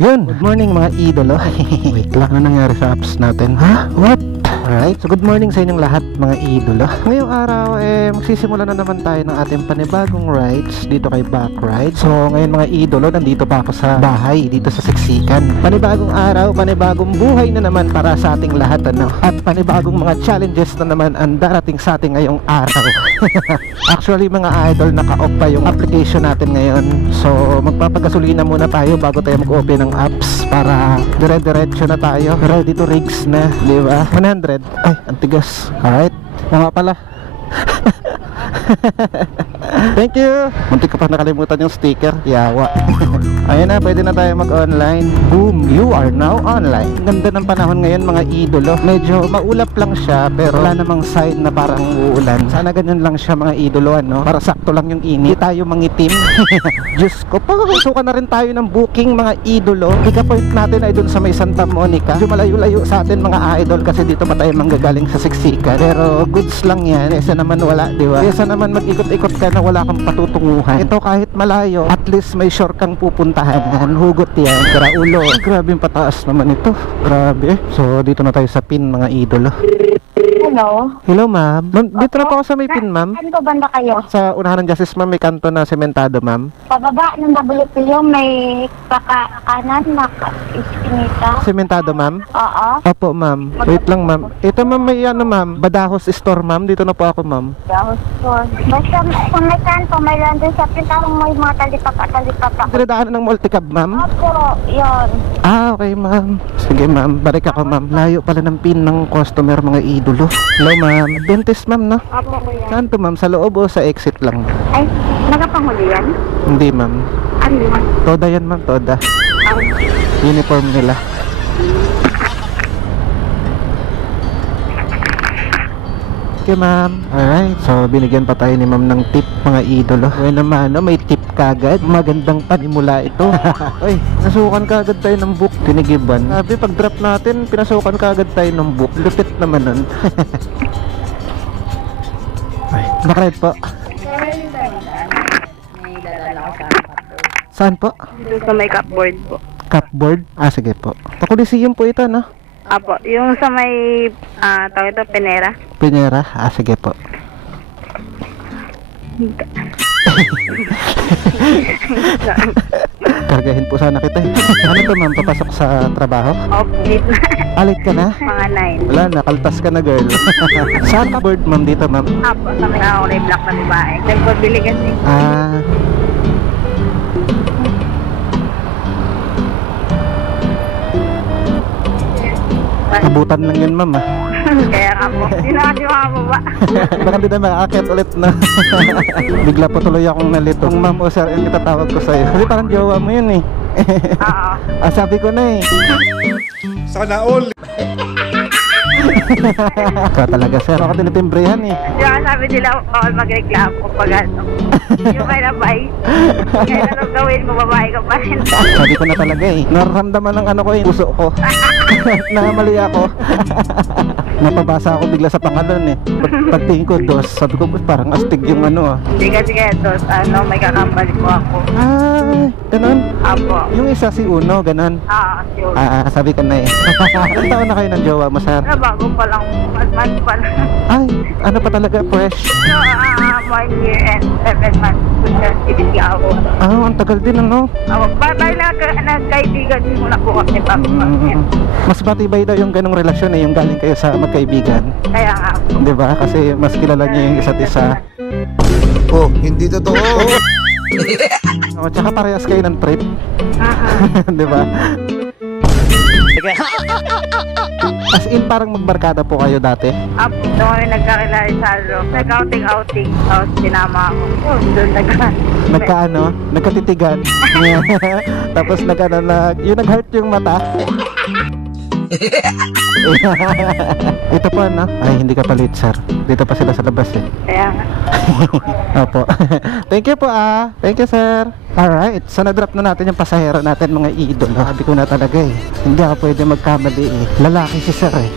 Yun, good morning mga idolo. Wait lang, ano nangyari sa apps natin? Ha? What? Alright, so good morning sa inyong lahat mga idolo. Ngayong araw, magsisimula na naman tayo ng ating panibagong rides dito kay Back Ride. So ngayon mga idolo, nandito pa ako sa bahay, dito sa Siksikan. Panibagong araw, panibagong buhay na naman para sa ating lahat, ano? At panibagong mga challenges na naman ang darating sa ating ngayong araw. Actually mga idol, naka-off pa yung application natin ngayon. So magpapagasolina muna tayo bago tayo mag-open ng apps para dire-diretso na tayo. Ready to rigs na, di ba? 100. Ay, ang tigas. Alright, mga pala. Thank you. Muntik ko pa nakalimutan yung sticker. Yawa. Ayan na, pwede na tayo mag-online. Boom, you are now online. Ganda ng panahon ngayon mga idolo. Medyo maulap lang siya, pero wala namang sign na parang uulan. Sana ganyan lang siya mga idolo, ano? Para sakto lang yung init. Hindi tayo mangitim. Diyos ko, pagkakasukan na rin tayo ng booking mga idolo. Pick point natin ay dun sa may Santa Monica. Medyo malayo-layo sa atin mga idol, kasi dito pa tayo manggagaling sa Siksikan. Pero goods lang yan. Esa naman wala, di ba? Esa naman mag-ikot-ikot ka na wala kang patutunguhan. Ito kahit malayo, at least may sure kang pupuntahan. Hugot yan, karaulo. Grabe yung pataas naman ito. Grabe. So dito na tayo sa pin mga idolo. Hello? Hello ma'am. Dito na po ako sa may pin ma'am. Saan po banda kayo? Sa unahan ng Justice ma'am, may kanto na sementado ma'am. Pababa ng WPO may kanan na iskinita. Sementado ma'am? Oo. Opo ma'am. Wait lang ma'am. Ito ma'am, may ano ma'am, Badajos Store ma'am. Dito na po ako ma'am. Yahoo store. Basta kung may kanto, may landon sa pintahong may mga talipapa. Dinadaanan ng multicab ma'am? Opo, yun. Ah, okay ma'am. Sige ma'am, balik ako ma'am. Layo pala ng pin ng customer mga idolo. Hello ma'am. Dentist ma'am no? Opo, kuya. Saan to ma'am? Sa loob o sa exit lang? Ay, nagapanguli yan? Hindi ma'am. Ano yan? Toda yan ma'am, toda. Ang Uniform nila. Okay ma'am. Alright, so binigyan pa tayo ni ma'am ng tip mga idolo. Well naman, no? May tip kagad. Magandang panimula ito. Uy, nasukan kagad tayo ng book. Tinigiban. Sabi, pag drop natin, pinasukan kagad tayo ng book. Lupit naman nun. Ay, bakride po. may dadala ko sa cupboard. Saan po? Dito sa may cupboard po. Cupboard? Ah, sige po. Takulisium po ito, no? Apo, yung sa may, tawag ito, Penera. Pinera? Ah, sige po. Kargahin po sana kita. Ano to ma'am? Papasok sa trabaho? Opo, dito na. Alit ka na? Mga 9. Wala, nakaltas ka na girl. Saan cupboard ma'am dito ma'am? Apo, sa may kulay black na babae. Nagpabili kasi. Ah, abutan lang yun ma'am ah. Kaya nga po, hindi na kasi makababa. Baka hindi na makakakit ulit na. Bigla po tuloy akong nalito. Kung ma'am o sir, yung itatawag ko sa'yo. Kasi parang jowa mo yun eh. Oo. Ah, sabi ko na eh. Sana all. Ikaw talaga sir, ako tinitimbrehan eh. Yung sabi nila, bawal magreklamo pag ano. Yung may nabay. Kaya anong gawin mo, babae ka pa rin. Sabi ko na talaga eh. Nararamdaman ng ano ko eh, puso ko. Nakamali ako. Napabasa ako bigla sa pangalan eh. Pagtingin ko, dos. Sabi ko, parang astig yung ano ah. Hindi kasi kaya dos, may kakambali po ako. Ay, ganun. Apo. Yung isa si Uno, ganun. Sure. Sabi ko na eh. Ilang taon na kayo ng jowa mo, sir? Bago pa lang, month pa lang. Ay, ano pa talaga, fresh? So, 1 year and 7 months kung nag-ibig ako. Ah, ang tagal din ano? Tayo nagkaibigan din muna po kami bago kami. Mas matibay daw yung ganong relasyon eh, yung galing kayo sa magkaibigan. Kaya nga po. Di ba? Kasi mas kilala niyo yung isa't isa. Oh, hindi totoo. Oh, tsaka parehas kayo ng trip. Di ba? As in, parang magbarkada po kayo dati. Apo, doon kami nagkakilala sa loob. Nag-outing. Tapos sinama ako. Doon Nagkaano? Nagkatitigan. Tapos yung nag-heart yung mata. Ito po ano? Ay, hindi ka pa late sir. Dito pa sila sa labas eh. Kaya nga. Opo. Thank you po ah. Thank you sir. Alright, so na-drop na natin yung pasahero natin mga idol. Sabi ko na talaga eh. Hindi ako pwede magkamali eh. Lalaki si sir eh.